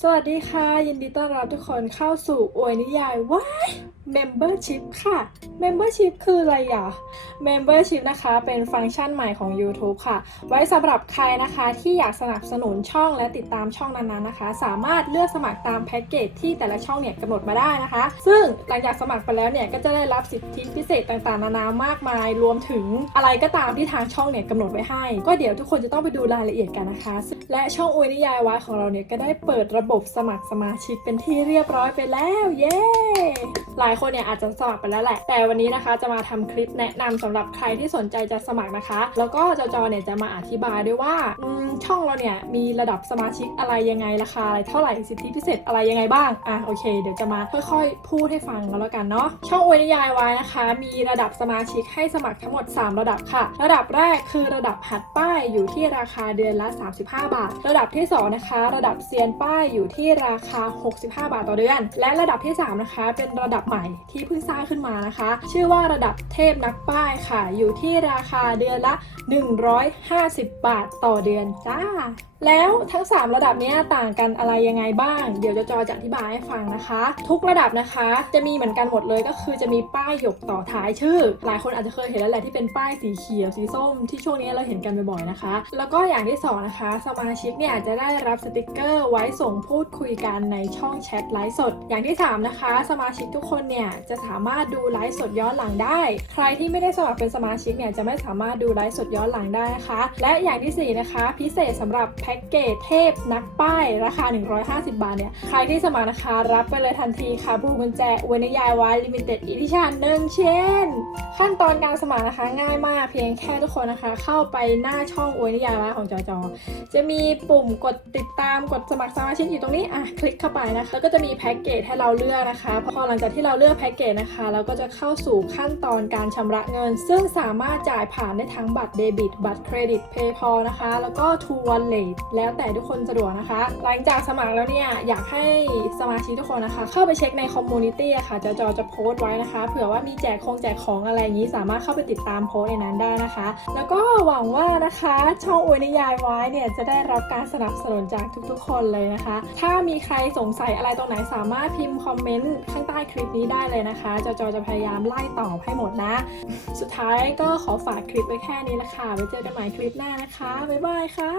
สวัสดีค่ะ ยินดีต้อนรับทุกคนเข้าสู่อวยนิยายว้าย Membership ค่ะ Membership คืออะไรอะ Membership นะคะเป็นฟังก์ชันใหม่ของ YouTube ค่ะ ไว้สำหรับใครนะคะที่อยากสนับสนุนช่องและติดตามช่องนั้นๆนะคะ สามารถเลือกสมัครตามแพ็กเกจที่แต่ละช่องเนี่ยกำหนดมาได้นะคะ ซึ่งหลังจากสมัครไปแล้วเนี่ยก็จะได้รับสิทธิพิเศษต่างๆ นานามากมาย รวมถึงอะไรก็ตามที่ทางช่องเนี่ยกำหนดไว้ให้ ก็เดี๋ยวทุกคนจะต้องไปดูรายละเอียดกันนะคะ และช่องอวยนิยายวายของเราเนี่ยก็ได้เปิดิดระบบสมัครสมาชิกเป็นที่เรียบร้อยไปแล้ว เย้ หลายคนเนี่ยอาจจะสมัครไปแล้วแหละ แต่วันนี้นะคะจะมาทำคลิปแนะนำสำหรับใครที่สนใจจะสมัครนะคะ แล้วก็จอจอเนี่ยจะมาอธิบายด้วยว่าช่องเราเนี่ยมีระดับสมาชิกอะไรยังไงราคาอะไรเท่าไหร่สิทธิพิเศษอะไรยังไงบ้าง อะโอเค เดี๋ยวจะมาค่อยๆ พูดให้ฟังกันแล้วกันเนาะช่องอวยนิยายไว้นะคะ มีระดับสมาชิกให้สมัครทั้งหมด 3 ระดับค่ะ ระดับแรกคือระดับหัดป้ายอยู่ที่ราคาเดือนละ 35 บาท ระดับที่สองนะคะ ระดับเซียนป้ายอยู่ที่ราคา 65 บาทต่อเดือน และระดับที่สามนะคะ เป็นระดับใหม่ที่เพิ่งสร้างขึ้นมานะคะ ชื่อว่าระดับเทพนักป้ายค่ะ อยู่ที่ราคาเดือนละ 150 บาทต่อเดือนจ้าแล้วทั้ง 3 ระดับนี้ต่างกันอะไรยังไงบ้าง เดี๋ยวจะจอจะอธิบายให้ฟังนะคะ ทุกระดับนะคะ จะมีเหมือนกันหมดเลยก็คือจะมีป้ายหยกต่อท้ายชื่อ หลายคนอาจจะเคยเห็นแล้วแหละที่เป็นป้ายสีเขียวสีส้มที่ช่วงนี้เราเห็นกันบ่อยๆนะคะ แล้วก็อย่างที่สองนะคะ สมาชิกเนี่ยจะได้รับสติกเกอร์ไว้ส่งพูดคุยกันในช่องแชทไลฟ์สด อย่างที่สามนะคะ สมาชิกทุกคนเนี่ยจะสามารถดูไลฟ์สดย้อนหลังได้ ใครที่ไม่ได้สมัครเป็นสมาชิกเนี่ยจะไม่สามารถดูไลฟ์สดย้อนหลังได้นะคะ และอย่างที่สี่นะคะ พิเศษสำหรับแพ็กเกจเทพนักป้ายราคา 150 บาทเนี่ยใครที่สมัครนะคะรับไปเลยทันทีค่ะบูกุญแจอวยนิยายวายลิมิเต็ดอีดิชั่นหนึ่งเช่น ขั้นตอนการสมัครนะคะง่ายมากเพียงแค่ทุกคนนะคะ เข้าไปหน้าช่องอวยนิยายวายของจอจอจะมีปุ่มกดติดตามกดสมัครสมาชิกอยู่ตรงนี้อะคลิกเข้าไปนะคะแล้วก็จะมีแพ็กเกจให้เราเลือกนะคะ พอหลังจากที่เราเลือกแพ็กเกจนะคะเราก็จะเข้าสู่ขั้นตอนการชำระเงิน ซึ่งสามารถจ่ายผ่านได้ทั้งบัตรเดบิต บัตรเครดิต PayPal นะคะ แล้วก็ True Wallet แล้วแต่ทุกคนสะดวกนะคะ หลังจากสมัครแล้วเนี่ยอยากให้สมาชิกทุกคนนะคะ เข้าไปเช็คในคอมมูนิตี้อะค่ะจอจอจะโพสต์ไว้นะคะเผื่อว่ามีแจกคงแจกของอะไรอย่างนี้ สามารถเข้าไปติดตามโพสต์ในนั้นได้นะคะ แล้วก็หวังว่านะคะช่องอวยนิยายไว้เนี่ยจะได้รับการสนับสนุนจากทุกๆ คนเลยะคะ ถ้ามีใครสงสัยอะไรตรงไหนสามารถพิมพ์คอมเมนต์ข้างใต้คลิปนี้ได้เลยนะคะจอจอจะพยายามไล่ตอบให้หมดนะ สุดท้ายก็ขอฝากคลิปไว้แค่นี้ละค่ะไว้เจอกันใหม่คลิปหน้านะคะ บ๊ายบายค่ะ